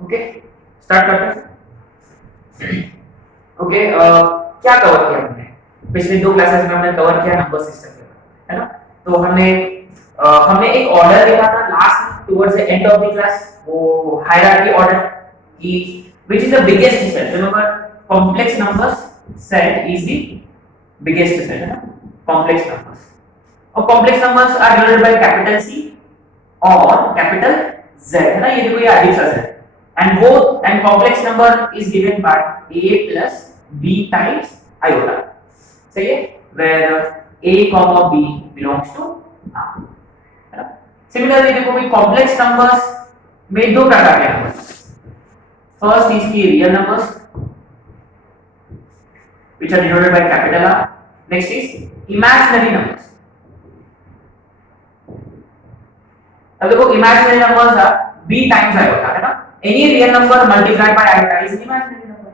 Okay start करते हैं। Okay क्या कवर किया हमने पिछले दो क्लासेस में? हमने कवर किया नंबर सिस्टम के बारे में, है ना? तो हमने एक ऑर्डर देखा था last towards the end of the class, वो हायरार्की ऑर्डर की which is the biggest set. Remember complex numbers set is the biggest set, है ना? कॉम्प्लेक्स नंबर्स, और complex numbers are denoted by capital C और capital Z, है ना? ये देखो ये अजीब सा set, and complex number is given by a plus b times iota, सही है? where a comma b belongs to r, है ना? सिमिलरली देखो भाई कॉम्प्लेक्स नंबर्स में दो प्रकार के नंबर्स, फर्स्ट इज की real numbers which are denoted by capital R, next is imaginary numbers। अब देखो imaginary numbers are b times iota, है ना? any real number multiplied by iota is an imaginary number,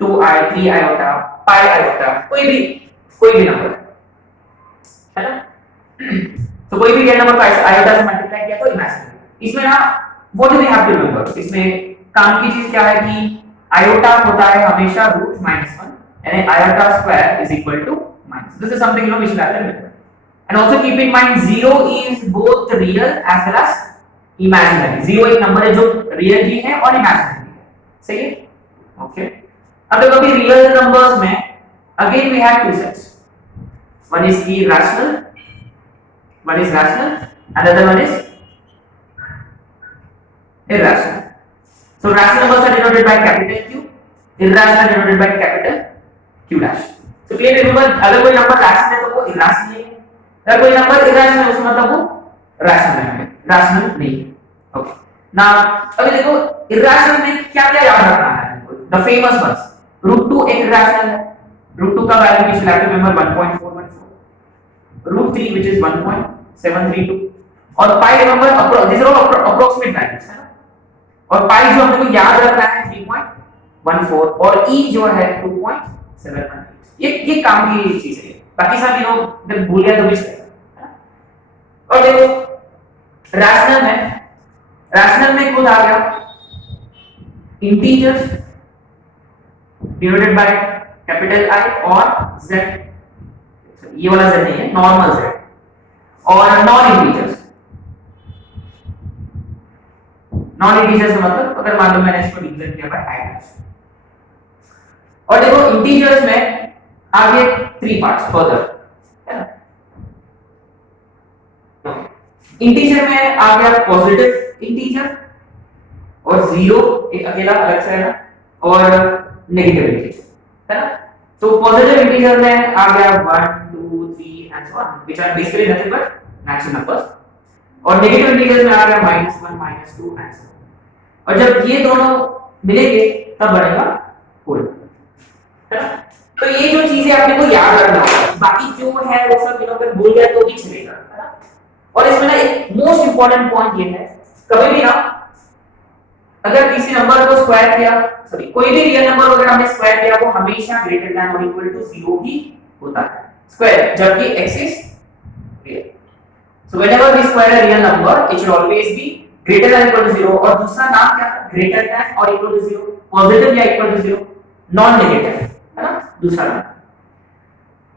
2i 3 iota pi iota, कोई भी number, है ना? तो कोई भी रियल नंबर का आयोटा से मल्टीप्लाई किया तो इमेजिनरी। इसमें ना what do we have to remember, इसमें काम की चीज क्या है कि आयोटा होता है हमेशा root -1 and iota square is equal to minus, this is something we should have to remember, and also keep in mind 0 is both real as well as imaginary। 0 एक नंबर है जो रियल भी है और imaginary भी है, सही है? ओके अब देखो अभी रियल नंबर्स में again we have two sets, one is irrational, and the other one is irrational। so rational numbers are denoted by capital Q, irrational denoted by capital Q dash। so clear remember, अगर कोई number rational है तो वो irrational है, अगर कोई number irrational है उसका मतलब वो rational है, rational नहीं है। ओके ना अभी देखो irrational में क्या क्या याद रखना है? the famous ones, √2 एक irrational है, √2 का value which you have to remember 1.414, √3 which is 1.732, और pi remember this are all approximate values, है ना? और पाई जो हमको याद रखना है 3.14 और ई जो है 2.718, ये काम की चीज है, बाकी सब जब भूल गया तो भी चलेगा। और देखो रैशनल में खुद आ गया integers denoted by capital I और z, ये वाला z नहीं है, नॉर्मल z, और नॉन इंटीजर्स का मतलब अगर मान लो मैंने इसको डिक्लेयर किया बाय i, और देखो इंटीजर्स में आगे 3 पार्ट्स फर्दर, है ना? इंटीजर में आ गया पॉजिटिव इंटीजर और 0 एक अकेला अलग से है ना, और नेगेटिव इंटीजर, है ना? तो पॉजिटिव इंटीजर में आ गया 1 2 3 and so on which are basically nothing but natural numbers, और नेगेटिव इंटीजर में आ गया -1 -2 एंड सो ऑन, और जब ये दोनों मिलेंगे तब बनेगा होल, है ना? तो ये जो चीजें आपने को याद रखना होगा, बाकी जो है वो सब अगर भूल गया तो भी चलेगा, है ना? और इसमें ना एक मोस्ट इंपॉर्टेंट पॉइंट ये है, कभी भी ना अगर किसी नंबर को स्क्वायर किया, सॉरी कोई भी रियल नंबर अगर हमने स्क्वायर किया वो हमेशा ग्रेटर देन और इक्वल टू 0 ही होता है स्क्वायर, जबकि x is real. So whenever we square a real number it should always be greater than equal to 0, और दूसरा नाम क्या है? ग्रेटर देन और इक्वल टू 0, पॉजिटिव या इक्वल टू 0, नॉन नेगेटिव, है ना? दूसरा नाम,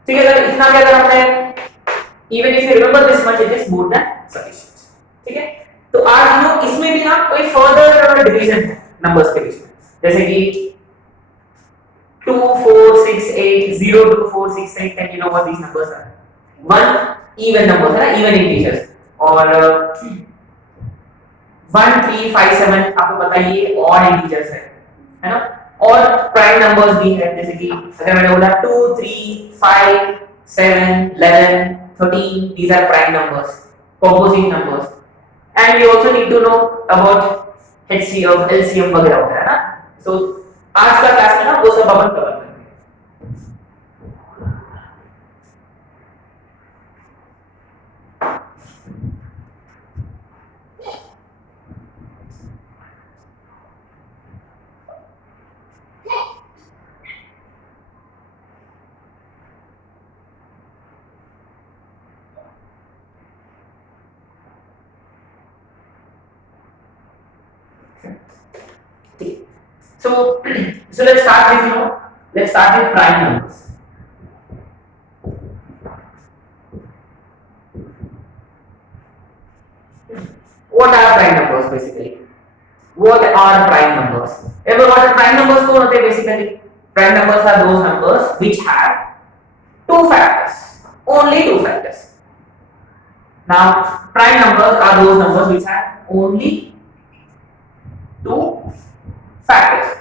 ठीक है? अगर इतना भी अगर हमने even if you remember this much it is more than sufficient, ठीक है? तो आज हम लोग इसमें भी ना कोई फर्दर डिवीजन है नंबर्स के बीच में, जैसे कि 2 4 6 8 0 2 4 6 8 10, you know what these numbers are, one even numbers है ना, इवन इंटीजर्स, और 1 3 5 7 आपको पता ही है ऑड इंटीजर्स है ना? और प्राइम नंबर्स भी है, जैसे कि अगर मैंने बोला 2 3 5 7 11 13, these are prime numbers, composite numbers, and we also need to know about HCF LCM वगैरह होता है ना? so आज का क्लास में ना वो सब अपन कवर करेंगे। So so let's start with let's start with prime numbers. What are prime numbers basically? What are prime numbers? Remember what are prime numbers कौन होते हैं basically? Prime numbers are those numbers which have two factors, only two factors. Now prime numbers are those numbers which have only two factors.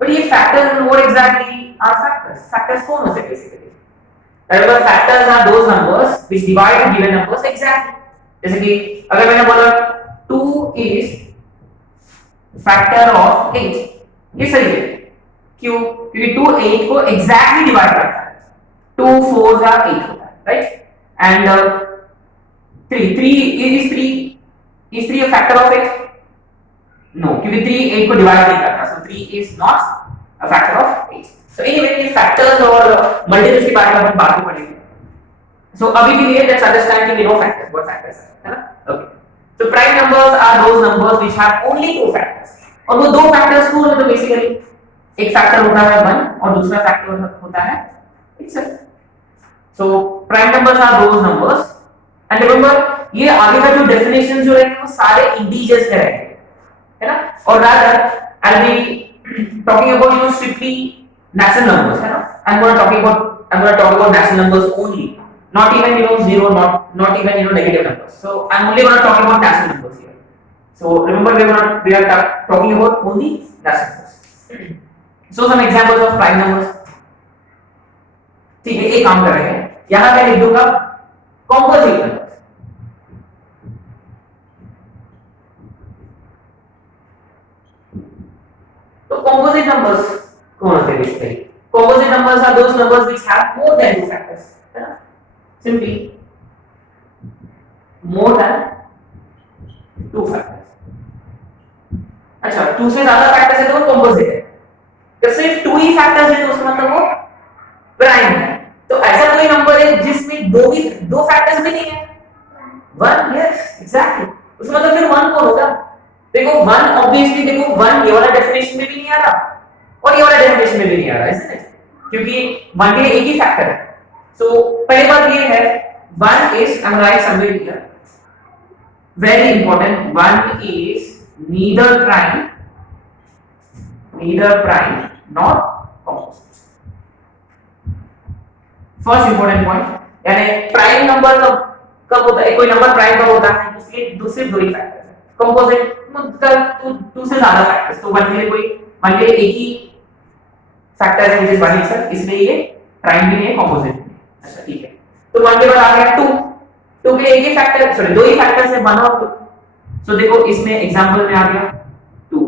But ये factors what exactly are factors? Factors कौन होते हैं basically? Remember factors are those numbers which divide given numbers exactly. जैसे कि अगर मैंने बोला 2 is factor of 8 ये सही है क्यों क्योंकि 2 8 को एग्जैक्टली डिवाइड करता है 2 4 जा 8 होता है right and 3 is 3 a factor of 8 no क्योंकि 3 8 को डिवाइड नहीं करता so 3 is not a factor of 8 so anyway ये फैक्टर्स और मल्टीपल्स के बारे में हम बाद में पढ़ेंगे so अभी के लिए let's understand कि we know factors what factors है ना okay so prime numbers are those numbers which have only two factors और वो दो फैक्टर्स कौन है तो बेसिकली एक फैक्टर होता है 1 और दूसरा फैक्टर होता है itself so prime numbers are those numbers and remember ये आगे का जो डेफिनेशन जो रहेंगे वो सारे इंटीजर्स के रहेंगे है ना और rather I'll be talking about strictly natural numbers है ना I'm going to talk about natural numbers only not even zero not even negative numbers so I'm only going to talk about natural numbers here so remember we are talking about only natural numbers so some examples of prime numbers ठीक है एक काम कर रहे हैं यहां पे लिख दूंगा composite numbers तो composite numbers कौन होते हैं basically composite numbers are those numbers which have more than two factors है ना simply more than two factors अच्छा 2 से ज्यादा फैक्टर्स है तो वो कंपोजिट है तो सिर्फ 2 ही फैक्टर्स है तो उसका मतलब वो प्राइम है तो ऐसा कोई नंबर है जिसमें दो फैक्टर्स भी नहीं है 1 यस एग्जैक्टली उसका मतलब फिर 1 कौन होगा देखो 1 ऑब्वियसली देखो 1 ये वाला डेफिनेशन में भी नहीं आ रहा और ये वाला डेफिनेशन में भी नहीं आ रहा है क्योंकि 1 के लिए एक ही फैक्टर है so पहली बात ये है 1 is I'm write somewhere here very important 1 is neither prime nor composite first important point यानी प्राइम नंबर कब होता है कोई नंबर प्राइम कब होता है उसके दूसरे दो ही फैक्टर्स है कंपोजिट मतलब 2 से ज्यादा फैक्टर्स तो 1 के लिए एक ही फैक्टर है which is 1 itself इसलिए ये प्राइम भी है कंपोजिट अच्छा ठीक है तो 1 के बाद आ गया 2 के लिए एक ही फैक्टर सॉरी दो ही फैक्टर्स है 1 और 2 सो देखो इसमें एग्जांपल में आ गया 2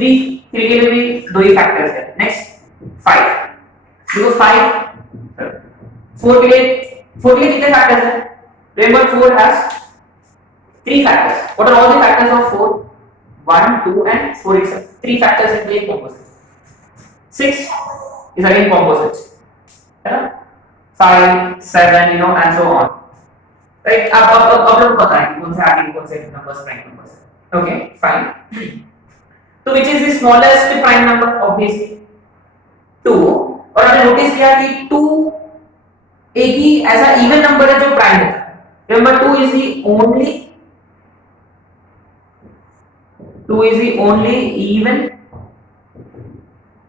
3 के लिए भी दो ही फैक्टर्स है नेक्स्ट 5 देखो 5 4 के लिए कितने फैक्टर्स है remember 4 has 3 factors what are all the factors of 4 1 2 and 4 itself 3 factors in play composite 6 is again composite है ना 5 7 and so on right अब लोग पता है कौन से आगे कौन से नंबर्स प्राइम नंबर्स है ओके फाइन तो which is the smallest prime number obviously 2 और आपने नोटिस किया कि 2 एक ही ऐसा इवन नंबर है जो प्राइम होता है remember 2 is the only even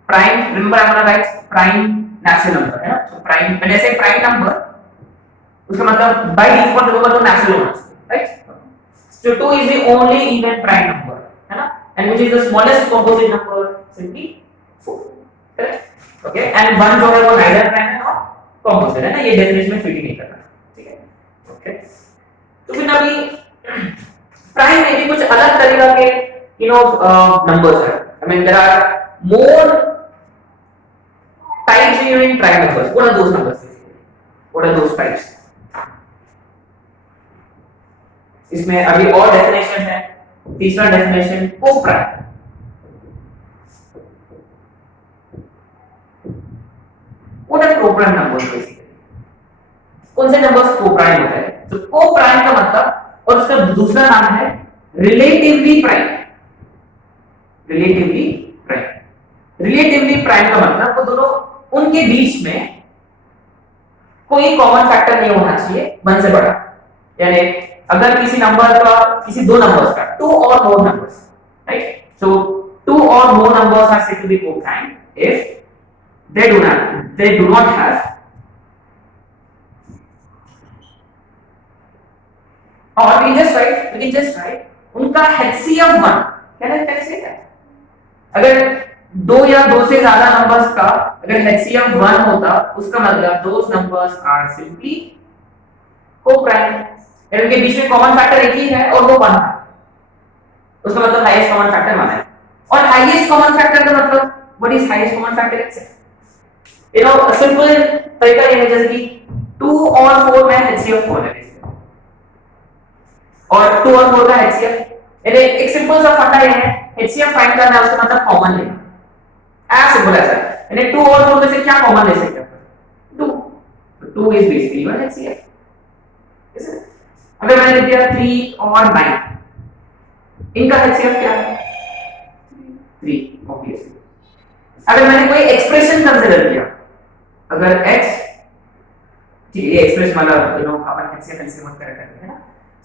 prime remember I'm going to write prime natural number है ना so prime when I say prime number उसका मतलब by default होगा तो natural होना चाहिए right so 2 is the only even prime number है ना and which is the smallest composite number simply 4 correct okay and 1 जो है वो neither prime है और composite है ना ये definition में फिट ही नहीं करना ठीक है okay तो फिर अभी prime में भी कुछ अलग तरीके के numbers है I mean there are more types in prime numbers what are those numbers what are those types इसमें अभी और डेफिनेशन है तीसरा definition co-prime what are co-prime numbers basically कौन से नंबर्स को-प्राइम होते हैं तो को-प्राइम का मतलब और उसका दूसरा नाम है रिलेटिवली प्राइम रिलेटिवली प्राइम का मतलब वो दोनों उनके बीच में कोई कॉमन फैक्टर नहीं होना चाहिए 1 से बड़ा। यानी अगर किसी नंबर का किसी दो नंबर्स का टू और more numbers, right, so two और more numbers are said to be coprime if they do not have or we can just write उनका HCF 1 कैसे क्या, अगर दो या दो से ज्यादा नंबर्स का अगर HCF 1 होता उसका मतलब those numbers are simply coprime, इनके बीच में कॉमन फैक्टर एक ही है और वो 1 है, उसका मतलब हाईएस्ट कॉमन फैक्टर 1 है। और हाईएस्ट कॉमन फैक्टर का मतलब what is highest common factor except, you know simple तरीका ये है जैसे कि 2 और 4 में HCF 4 है और 2 और 4 का HCF, यानी एक सिंपल सा फंडा ये है HCF फाइंड करना है, उसका मतलब कॉमन लेना, एज सिंपल एज दैट। यानी 2 और 4 में से क्या कॉमन ले सकते हैं, 2, तो 2 इज बेसिकली वन HCF। अगर मैंने लिख दिया 3 और 9, इनका HCF क्या है 3 ऑब्वियसली। अगर मैंने कोई एक्सप्रेशन कंसीडर किया, अगर x, ठीक है, ये एक्सप्रेशन मतलब you know upon HCF LCM मत करते हैं ना,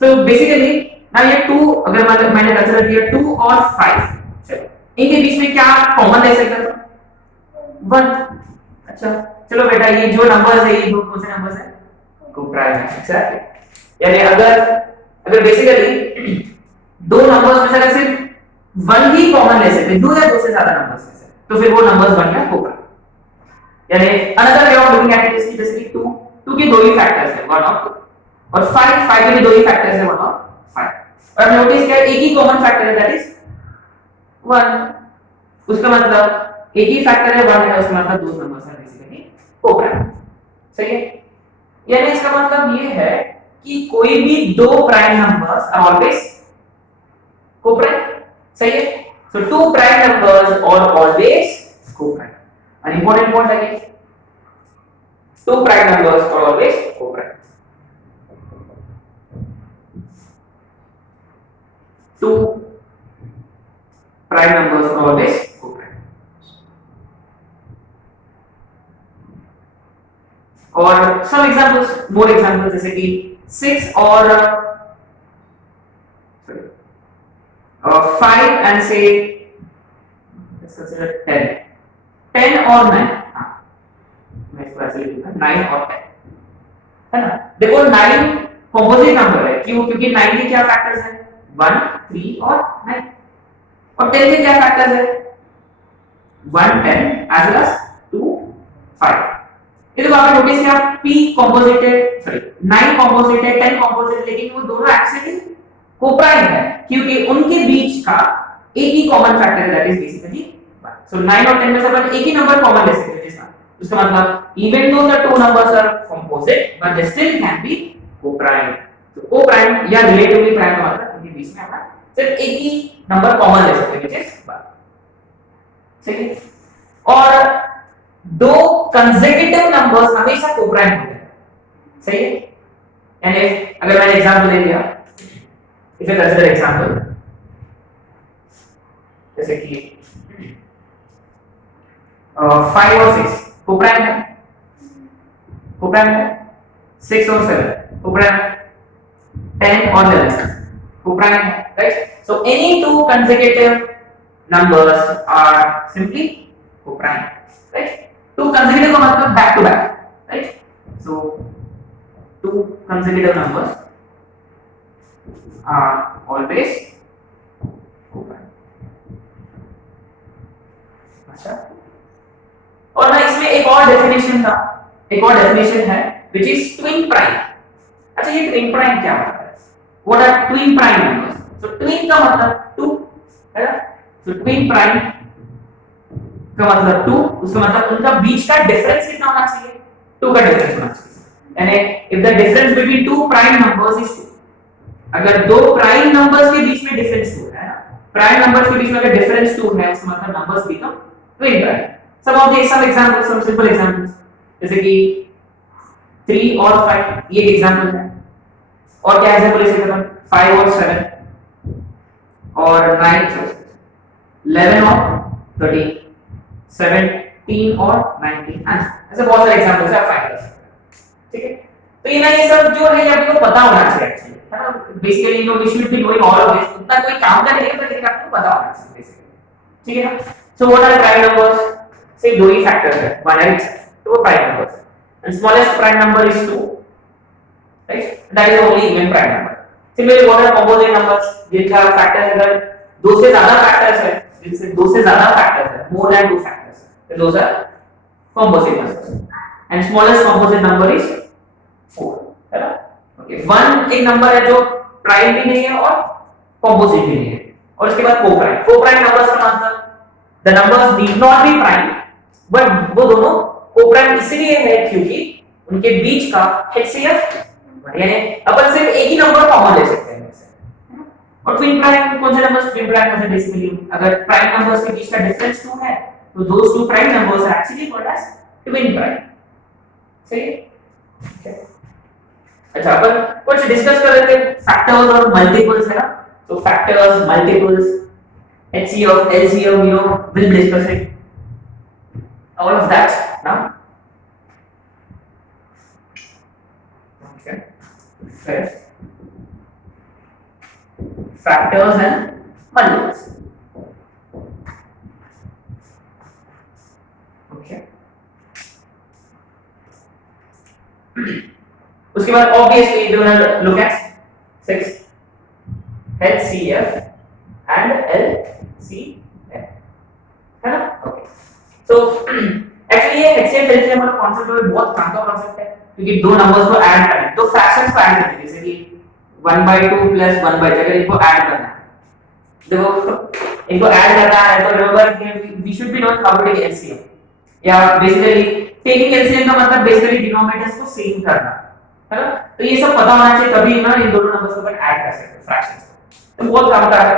सो बेसिकली ना ये 2 अगर मैंने कंसीडर किया 2 और 5, चलो इनके बीच में क्या कॉमन ले सकते हैं 1। अच्छा चलो बेटा ये जो नंबर्स है ये दो कौन से नंबर्स हैं, कोप्राइम है, एग्जैक्टली। यानी अगर बेसिकली दो नंबर्स में से अगर सिर्फ 1 ही कॉमन ले सकते, दो या दो से ज्यादा नंबर्स में से, तो फिर वो नंबर्स बन गया कोप्राइम। यानी another way of looking at it is जैसे कि 2 के दो ही फैक्टर्स हैं 1 और 2, और 5 के भी दो ही फैक्टर्स हैं 1 और 5, और नोटिस किया एक ही कॉमन फैक्टर है दैट इज 1, उसका मतलब एक ही फैक्टर है 1 है, उसका मतलब दो नंबर्स हैं बेसिकली कोप्राइम, सही है। यानी इसका मतलब ये है कि कोई भी दो prime numbers are always coprime, सही है। So two prime numbers are always coprime, an important point again, two prime numbers are always coprime, two prime numbers are always coprime। और some examples, more examples जैसे कि 6 और 5 and say let's consider 10 और 9, मैं इसको ऐसे लिखूंगा 9 और 10 है ना। देखो 9 कंपोजिट नंबर है, क्यों, क्योंकि 9 के क्या फैक्टर्स हैं 1 3 और 9, और 10 के क्या फैक्टर्स है 1 10 एज वेल एज 2 5। ये देखो आपने नोटिस किया p कंपोजिट है, सॉरी 9 कंपोजिट है 10 कंपोजिट है, लेकिन वो दोनों एक्चुअली कोप्राइम है क्योंकि उनके बीच का एक ही कॉमन फैक्टर है दैट इज बेसिकली 1। सो 9 और 10 में से अपन एक ही नंबर कॉमन ले सकते हैं जिसका, उसका मतलब even though the two numbers are composite but they still can be coprime. तो कोप्राइम या रिलेटिवली प्राइम का मतलब उनके बीच में अपन सिर्फ एक ही नंबर कॉमन ले सकते हैं व्हिच इज 1, सही है। और दो कंसेक्यूटिव नंबर्स हमेशा कोप्राइम होते हैं, सही है। यानी अगर मैंने एग्जांपल ले लिया, इफ यू कंसीडर एग्जांपल जैसे कि 5 और 6 कोप्राइम है, कोप्राइम है, 6 और 7 कोप्राइम है, 10 और 11 कोप्राइम है, right. So any two consecutive numbers are simply coprime, right? Two consecutive का मतलब back to back, right? So two consecutive numbers are always coprime. अच्छा, और ना इसमें एक और डेफिनेशन था, एक और डेफिनेशन है which is twin prime। अच्छा ये twin prime क्या होता है? What are twin prime numbers? So twin का मतलब two है ना? तो ट्विन प्राइम का मतलब 2, उसका मतलब उनका बीच का डिफरेंस कितना होना चाहिए 2 का डिफरेंस होना चाहिए। यानी if the difference between two prime numbers is 2, अगर दो प्राइम नंबर्स के बीच में डिफरेंस 2 है ना, प्राइम नंबर्स के बीच में अगर डिफरेंस 2 है उसका मतलब numbers become twin prime. some examples, some simple examples जैसे कि 3 और 5 ये एग्जांपल है, और क्या एग्जांपल ले सकते हैं 5 और 7 और 9 11 और 13। 17 और 19 आंसर। ऐसे बहुत सारे एग्जांपल्स आप फाइंड कर सकते हैं, ठीक है। तो ये सब जो है आपको पता होना चाहिए एक्चुअली, है ना। Basically we should be knowing all of this. उतना कोई काम का नहीं है, लेकिन आपको पता होना चाहिए बेसिकली, ठीक है ना। So what are prime numbers? से दो ही फैक्टर्स है, one and two prime numbers, and smallest prime number is 2, right, that is only even prime number. Similarly what are composite numbers? जिनका फैक्टर्स अगर दो से ज्यादा फैक्टर्स है, जिनसे दो से ज्यादा फैक्टर्स है, मोर देन टू फैक्टर्स, तो those are composite numbers, and smallest composite number is 4, है ना। ओके, वन एक नंबर है जो प्राइम भी नहीं है और कंपोजिट भी नहीं है, और उसके बाद को-प्राइम नंबर्स का मतलब the numbers need not be prime, but वो दोनों को-प्राइम इसलिए है क्योंकि उनके बीच का HCF, यानी अपन सिर्फ एक ही नंबर कॉमन ले सकते हैं इससे। और ट्विन प्राइम कौन से नंबर्स ट्विन प्राइम है? बेसिकली अगर प्राइम नंबर्स के बीच का डिफरेंस 2 है, तो those two prime numbers are actually called as twin prime, सही है। अच्छा, अपन कुछ डिस्कस कर रहे थे फैक्टर्स और मल्टीपल्स, है ना। तो factors, multiples, HCF, LCM, you know, we'll discuss it, all of that now. Okay, first factors and multiples. Okay. उसके बाद obviously we will look at 6 HCF and LCM, है ना। ओके, so एक्चुअली ये HCF LCM वाला concept बहुत काम का concept है, क्योंकि दो नंबर्स को ऐड करना है, दो फ्रैक्शंस को ऐड करना है, जैसे कि 1/2 प्लस 1/2, अगर इनको ऐड करना है, देखो इनको ऐड करना है, तो remember we should be knowing how to take LCM, या बेसिकली टेकिंग एलसीएम का मतलब बेसिकली डिनोमिनेटर्स को सेम करना, है ना। तो ये सब पता होना चाहिए, तभी ना इन दोनों नंबर्स को ऐड कर सकते हैं फ्रैक्शंस को। तो बहुत काम का है।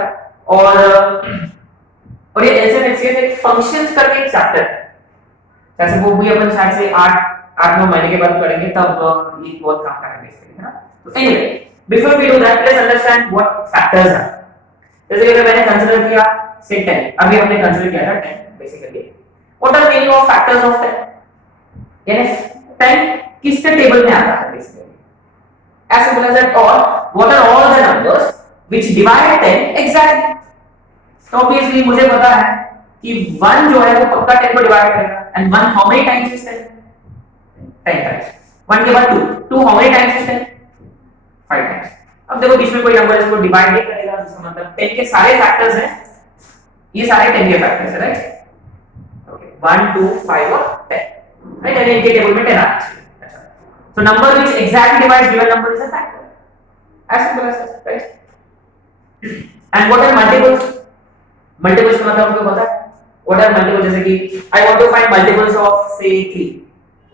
और ये एलसीएम एचसीएफ एक फंक्शंस करके एक चैप्टर है, जैसे वो भी अपन शायद से 8-9 महीने के बाद पढ़ेंगे, तब ये बहुत काम का है बेसिकली, है ना। तो anyway, before we do that, let's understand what factors are. जैसे कि मैंने कंसीडर किया से 10, अभी हमने कंसीडर किया था 10 basically. What are meaning of factors of 10? यानी 10 किसके टेबल में आता है basically? as simple as that, or what are all the numbers which divide 10 exactly? तो obviously मुझे पता है कि 1 जो है वो पक्का 10 को डिवाइड करेगा, and 1 how many times is 10? 10 times. 1 के बाद 2 how many times is 10? 5 times. अब देखो बीच में कोई नंबर इसको डिवाइड नहीं करेगा, इसका मतलब 10 के सारे फैक्टर्स हैं, ये सारे 10 के फैक्टर्स हैं, राइट। ओके, 1 2 5 और 10, राइट। यानी इनके टेबल में 10 आना चाहिए। So number which exactly divides given number is a factor. As simple as that, right? And what are multiples? Multiples का मतलब आपको पता है? What are multiples? जैसे कि I want to find multiples of say 3.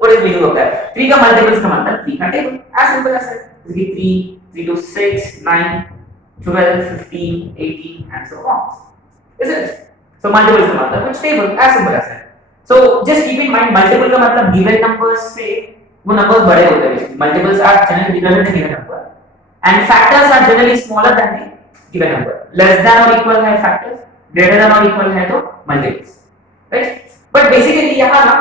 What is meaning of that? 3 का multiples का मतलब 3 का table. As simple as that. जैसे कि 3 to 6, 9, 12, 15, 18 and so on. Is it? So multiples का मतलब which table? As simple as that. So just keep in mind multiple का मतलब given numbers से वो नंबर्स बड़े होते हैं। Multiples are generally bigger than given number, and factors are generally smaller than the given number. Less than और equal है factors, greater than और इक्वल है तो मल्टीपल्स, राइट। बट बेसिकली यहां ना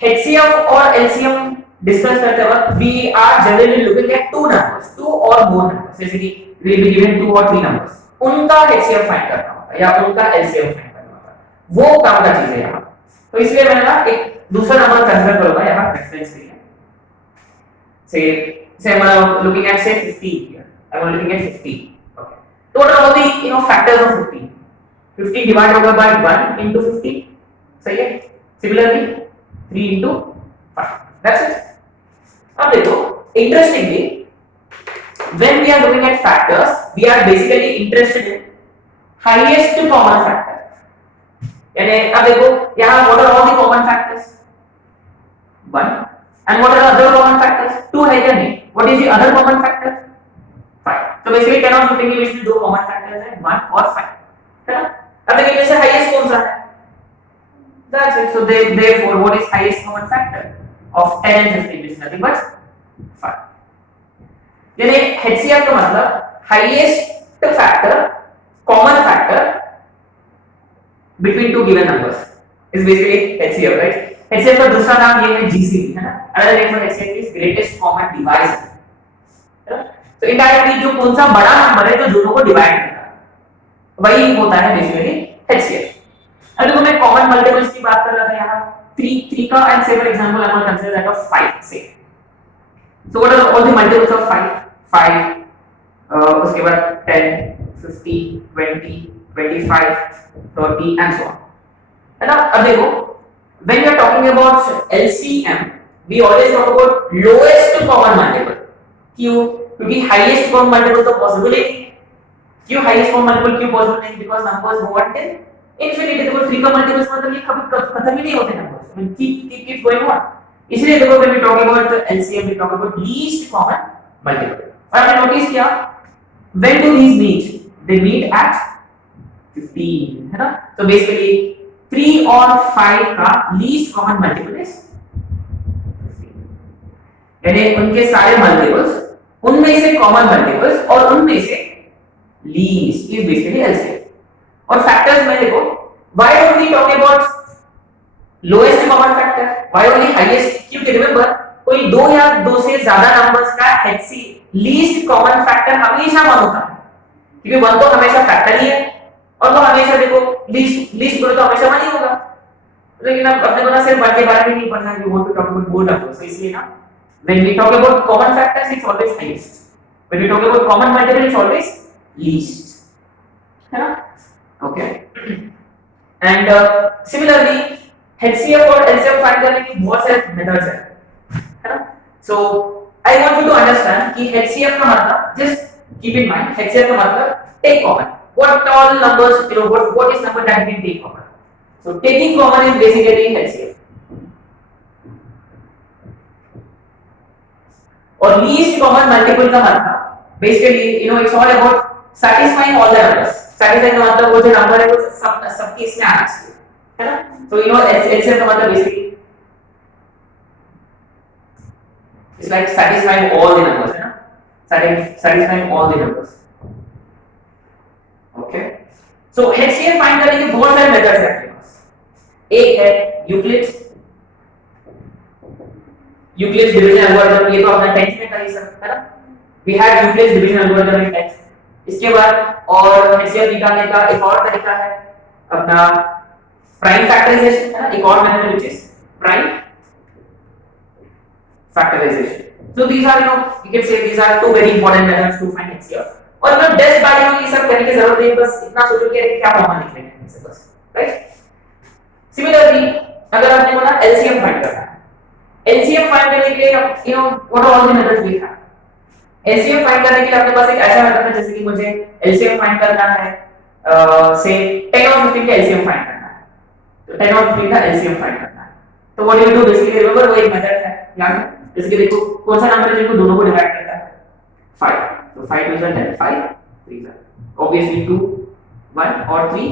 HCF और LCM डिस्कस करते वक्त we are generally looking at two numbers, two और मोर नंबर्स, जैसे कि विल बी गिवन 2 और 3 नंबर्स, उनका HCF फाइंड करना होता है या उनका LCM फाइंड करना होता है, वो काम का चीज है यहां। तो इसलिए मैंने ना एक दूसरा नंबर कंसीडर करूंगा यहां रेफरेंस के लिए। Say I'm looking at say 50 here. I'm looking at 50. Okay. So what are all the factors of 50? 50 divided over by 1 into 50. सही है? Similarly 3 into 5. That's it. अब देखो interestingly when we are looking at factors, we are basically interested in highest common factor. यानी अब देखो यहाँ what are all the common factors? 1. And what are the other common factors? 2 है क्या नहीं? What is the other common factor? 5. So basically cannot distinguish between दो common factors हैं 1 और 5, है ना? अब देखिए जैसे highest कौन सा है? That's it. So therefore what is highest common factor of 10 and 15? Which is nothing but 5. यानी HCF का मतलब highest factor, common factor between two given numbers is basically HCF, right? HCF का दूसरा नाम ये है GCD, है ना? Another name for HCF is greatest common divisor, है ना? तो इनडायरेक्टली जो कौन सा बड़ा नंबर है जो दोनों को डिवाइड करता है वही होता है बेसिकली HCF। अभी मैं कॉमन मल्टीपल्स की बात कर रहा था यहाँ 3 का and seven example I am consider that of 5 से। So what are all the multiples of 5? 5 उसके बाद 10, 50, 20, 25, 30 and so on, है ना? अब देखो when we are talking about LCM we always talk about lowest common multiple। क्यों? क्योंकि highest common multiple तो possible ही नहीं। क्यों highest common multiple क्यों possible नहीं? Because numbers go on till infinity। देखो 3 का multiples मतलब ये कभी खत्म ही नहीं होते numbers, I mean keep going on। इसलिए देखो when we talk about LCM we talk about least common multiple। और आपने नोटिस किया when do these meet? They meet at 15, है ना? So basically 3 और 5 का least common multiple is 15। यानी उनके सारे multiples उनमें से common multiples और उनमें से least is basically LCM। और factors में देखो why don't we talk about lowest common factor, why only highest? क्योंकि remember कोई दो या दो से ज्यादा नंबर्स का HC least common factor हमेशा 1 होता है, क्योंकि 1 तो हमेशा फैक्टर ही है और तो हमेशा देखो लीस्ट बोले तो हमेशा 1 ही होगा। लेकिन अब अपने को ना सिर्फ 1 के बारे में नहीं पढ़ना है, we want to talk about more numbers, so इसलिए ना when we talk about common factors it's always highest, when we talk about common multiple it's always least, है ना? Okay। and similarly HCF और LCM फाइंड करने की बहुत सारे methods है ना? so I want you to understand कि HCF का मतलब just keep in mind HCF का मतलब take common, what all numbers you know what is number that we can take common, so taking common is basically HCF। और least common multiple का मतलब basically you know it's all about satisfying all the numbers। satisfying का मतलब वो जो number है वो सबके इसमें आना चाहिए, है ना? so you know LCM का मतलब basically it's like satisfying all the numbers, है ना? satisfying all the numbers। okay so HCF find करने के बहुत सारे मेथड्स हैं आपके पास। एक है यूक्लिड्स डिवीजन एल्गोरिथम, ये तो आपने 10th में करी सब, है ना? we had Euclid's division algorithm in 10th। इसके बाद और HCF निकालने का एक और तरीका है अपना प्राइम फैक्टराइजेशन, है ना? एक और method which is prime factorization। so these are you can say these are two very important methods to find HCF। और मैं डेस्ट बाय ये सब करने की जरूरत नहीं, बस इतना सोचो कि क्या कॉमन निकलेगा इससे बस, राइट? सिमिलरली अगर आपने बोला LCM फाइंड करना है, LCM फाइंड करने के लिए you know what are all the methods we have. LCM find करने के लिए अपने पास एक ऐसा मेथड है जैसे कि मुझे LCM फाइंड करना है से 10 और 15 का LCM फाइंड करना है, तो 10 और 15 का LCM फाइंड करना है, तो what you do basically remember वो एक मेथड है याद है, जैसे कि देखो कौन सा नंबर है जिसको दोनों को डिवाइड करता है 5, तो 5 2 10 5 3 obviously 2 1 और 3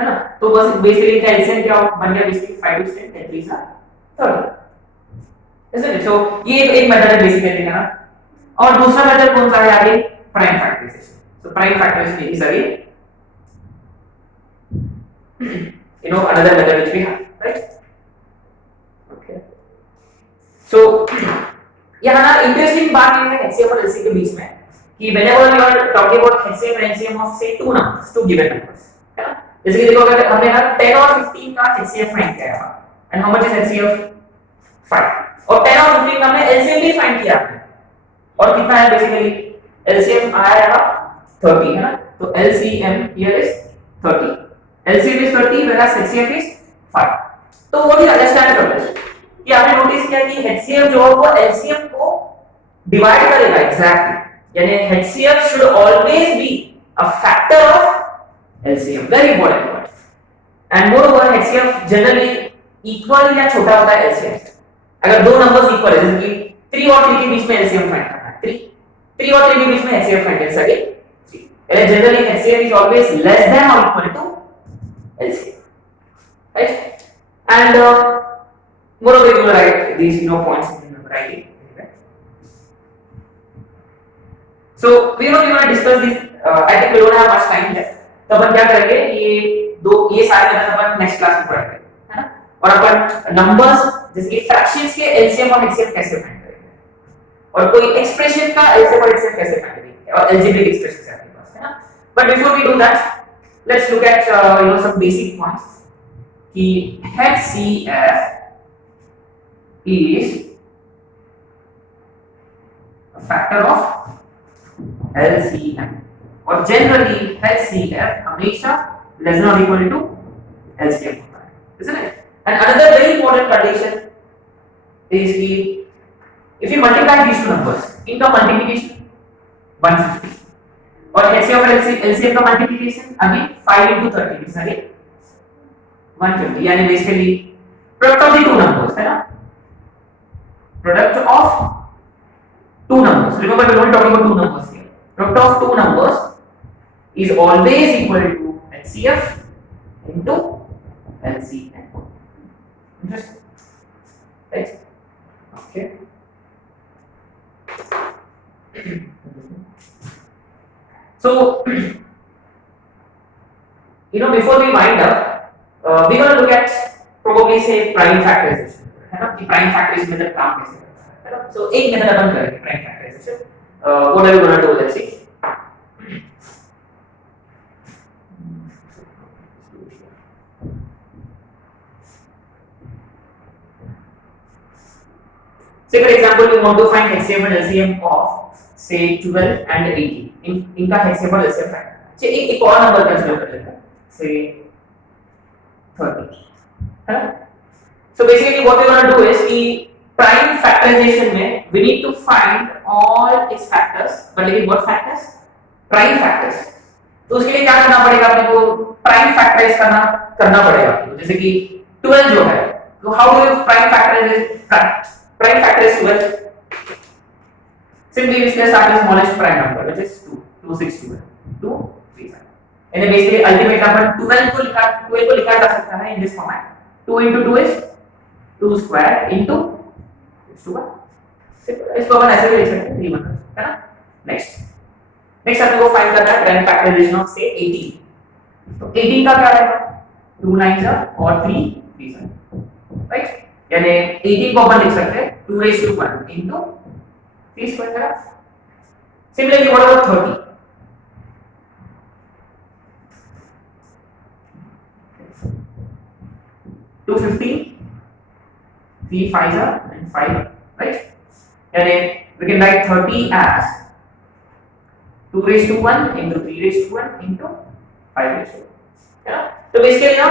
है ना? तो बस बेसिकली इनका एलसीएम क्या बन गया बेसिकली 5 2 10 3 30, isn't it? so ये एक मेथड है बेसिकली है ना। और दूसरा मेथड कौन सा है आगे? Prime factorisation. so prime factorisation is again you know another method which we have, right? okay so यहाँ ना इंटरेस्टिंग बात ये है HCF और LCM के बीच में कि whenever you are talking about HCF and LCM of say two numbers, two given numbers, है ना? जैसे कि देखो अगर हमने ना 10 और 15 का HCF फाइंड किया है and how much is HCF 5 और 10 और 15 का हमने LCM भी फाइंड किया है और कितना है बेसिकली LCM आया 30, है ना? तो LCM here is 30, LCM is 30 whereas HCF is 5। तो what is understand from this कि आपने नोटिस किया कि HCF जो है वो LCM को डिवाइड करेगा एग्जैक्टली, यानी HCF should always be a factor of LCM, very important point। and moreover HCF generally equal या छोटा होता है LCM से। अगर दो नंबर्स इक्वल है जैसे कि 3 और 3 के बीच में LCM फाइंड करना है, 3 और 3 के बीच में HCF फाइंड कर सके, यानी generally HCF is always less than or equal to LCM, right? and moreover you will write these points in the writing, right? so we are going to discuss this I think we don't have much time left, तो अपन क्या करेंगे ये सारे method अपन next class में पढ़ेंगे, और अपन numbers जैसे कि फ्रैक्शंस के एलसीएम और एचसीएफ कैसे फाइंड करेंगे, और कोई एक्सप्रेशन का एलसीएम और एचसीएफ कैसे फाइंड करेंगे, और अलजेब्रिक एक्सप्रेशंस है आपके पास, है ना। But before we do that let's look at some basic points कि HCF is a factor of LCM, और generally HCF हमेशा less than or equal to LCM होता है, isn't it? And another very important condition is कि if you multiply these two numbers, इनका multiplication 150 और HCF और LCM का multiplication again 5 into 30 is again 150, यानी basically product of the two numbers, है ना, product of two numbers. Remember we are only talking about two numbers here. Product of two numbers is always equal to HCF into LCM. Interesting, right? Okay. So, before we wind up, we're going to look at probably say prime factorization, है ना, कि prime factorization method काम कैसे करता है ना. So एक method अपन करेंगे prime factorization. What are we going to do? Let's see. Say for example, we want to find HCF and LCM of say 12 and 18. इनका HCF और LCM फाइंड. चलिए एक और नंबर कंसीडर कर लेते हैं, say 30, है ना. So basically what we are going to do is कि prime factorization में we need to find all its factors, but लेकिन what factors? Prime factors. तो उसके लिए क्या करना पड़ेगा अपने को? Prime factorize करना पड़ेगा आपको. जैसे कि 12 जो है, तो how do you prime factorize 12? Simply we start with smallest prime number, which is 2, 2, 6, 2, 2, 3, 5. And basically ultimate number 12 को लिखा जा सकता है in this format. 2 into 2 is 2 square into 1. इसको अपन ऐसे भी लिख सकते हैं 3 मतलब, है ना. नेक्स्ट अपने को फाइंड करना है prime factorization of say 18. तो 18 का क्या रहेगा? 2 9s और 3 3s, राइट. यानी 18 को अपन लिख सकते हैं 2 raised to 1 into 3 square. Similarly, what about 30? 250, 3 5s and 5, right? And we can write 30 as 2 raised to 1 into 3 raised to 1 into 5 raised to 1. Yeah? So basically now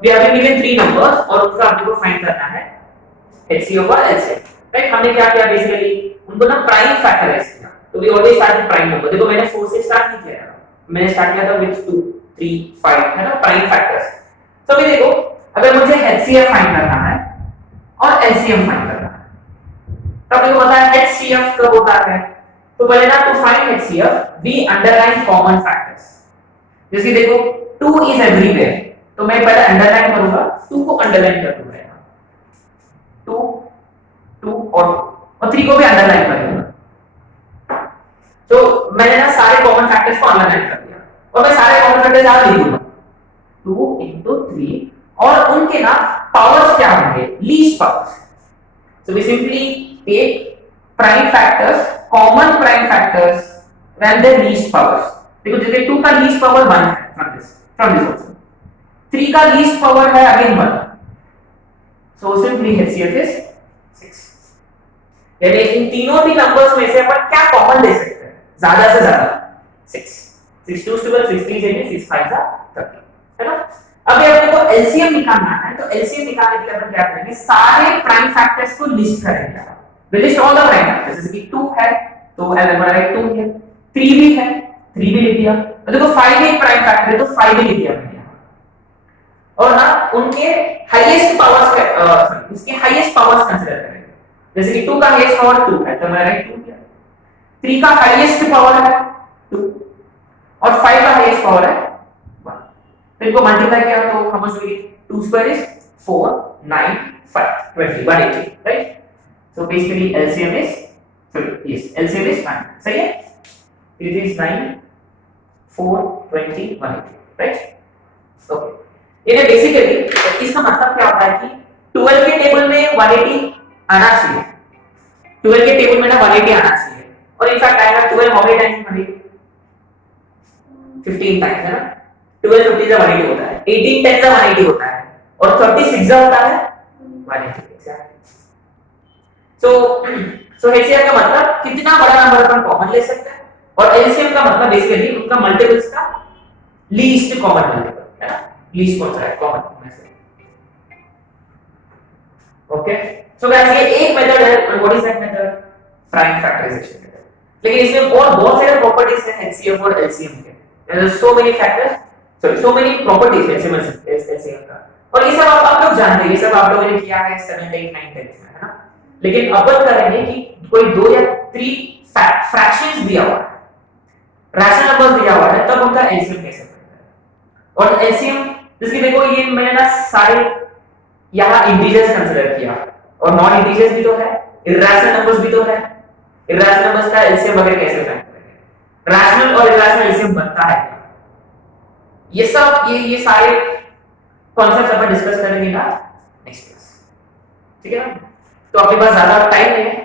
we have been given 3 numbers और उनका आपको find करना है HCF और LCM. Right, हमने क्या किया basically उनको ना प्राइम फैक्टराइज किया. तो we always start with prime number. देखो मैंने 4 से स्टार्ट नहीं किया, मैंने स्टार्ट किया था विद 2 3 5, है ना, प्राइम फैक्टर्स. तो अभी देखो अगर मुझे HCF फाइंड करना है और LCM फाइंड करना है, तो आपको पता है HCF कब होता है. तो पहले ना to find HCF we underline common factors. जैसे देखो 2 इज एवरीवेयर, तो मैं पहले अंडरलाइन करूंगा, 2 को अंडरलाइन कर दूंगा, 2 और 3 को भी अंडरलाइन कर दूंगा. तो मैंने ना सारे कॉमन फैक्टर्स को अंडरलाइन कर दिया और मैं सारे कॉमन फैक्टर्स यहां लिख दूंगा 2 into 3 और उनके ना पावर्स क्या होंगे? Least powers. So we simply take prime factors, common prime factors when their least powers. देखो जैसे 2 का लीस्ट पावर 1 है फ्रॉम दिस आल्सो, 3 का लीस्ट पावर है again 1. So simply HCF is 6. यानी इन तीनों भी नंबर्स में से अपन क्या कॉमन ले सकते हैं? ज्यादा से ज्यादा 6. 6 2 12 6 3 8 6 5 30, है ना. अब ये अपने को LCM निकालना है, तो LCM निकालने के लिए अपन क्या करेंगे? सारे प्राइम फैक्टर्स को लिस्ट करेंगे. We list all the prime factors. जैसे कि 2 है तो आई विल राइट 2 है, 3 भी है 3 भी लिख दिया. तो देखो 5 एक प्राइम फैक्टर है तो 5 भी लिख दिया मैंने. और ना उनके हाईएस्ट पावर्स इसके हाईएस्ट पावर्स कंसीडर करेंगे. जैसे कि 2 का हाईएस्ट पावर 2 है तो मैं राइट 2 किया. 3 का हाईएस्ट पावर है 2 और 5 का हाईएस्ट पावर है 1. तो इनको मल्टीप्लाई किया तो how much we get? 2 square is 4 9 5 20 180, right? So basically LCM is LCM is 9. सही है? It is 9 4 20 180, right? Okay. ये बेसिकली इसका मतलब क्या होता है कि 12 के टेबल में 180 आना चाहिए, 12 के टेबल में ना 180 आना चाहिए, और इनफैक्ट आएगा 12 हाउ मेनी टाइम्स 180, 15 टाइम्स है ना, 12 50 से 180 होता है, 18 10 से 180 होता है, और 36 से होता है 180 एग्जैक्टली। सो HCF का मतलब कितना बड़ा नंबर अपन कॉमन ले सकते हैं, और LCM का मतलब बेसिकली उनका मल्टीपल्स का लीस्ट कॉमन मल्टीपल है ना, लीस्ट कौन सा है कॉमन में से। ओके, सो गाइस ये एक मेथड है, what is that method, prime factorisation method. लेकिन इसमें और बहुत सारे प्रॉपर्टीज हैं HCF और LCM के, there are so many factors, sorry so many properties HCM और LCM का, और ये सब आप लोग जानते हैं, ये सब आप लोगों ने किया है 7 8 9 10 में है ना। लेकिन अपन करेंगे कि कोई 2 या 3 फ्रैक्शंस दिया हुआ है, रैशनल नंबर्स दिया हुआ है, तब उनका LCM कैसे बनता है। और LCM जैसे देखो ये मैंने ना सारे यहाँ इंटीजर्स कंसीडर किया, और नॉन इंटीजर्स भी तो है, इरैशनल नंबर्स भी तो है, इरैशनल नंबर्स का LCM वगैरह कैसे फाइंड करेंगे, रैशनल और इरैशनल LCM बनता है, ये सब ये सारे कॉन्सेप्ट्स अपन डिस्कस करेंगे ना नेक्स्ट क्लास, ठीक है ना। तो आपके पास ज्यादा टाइम नहीं है,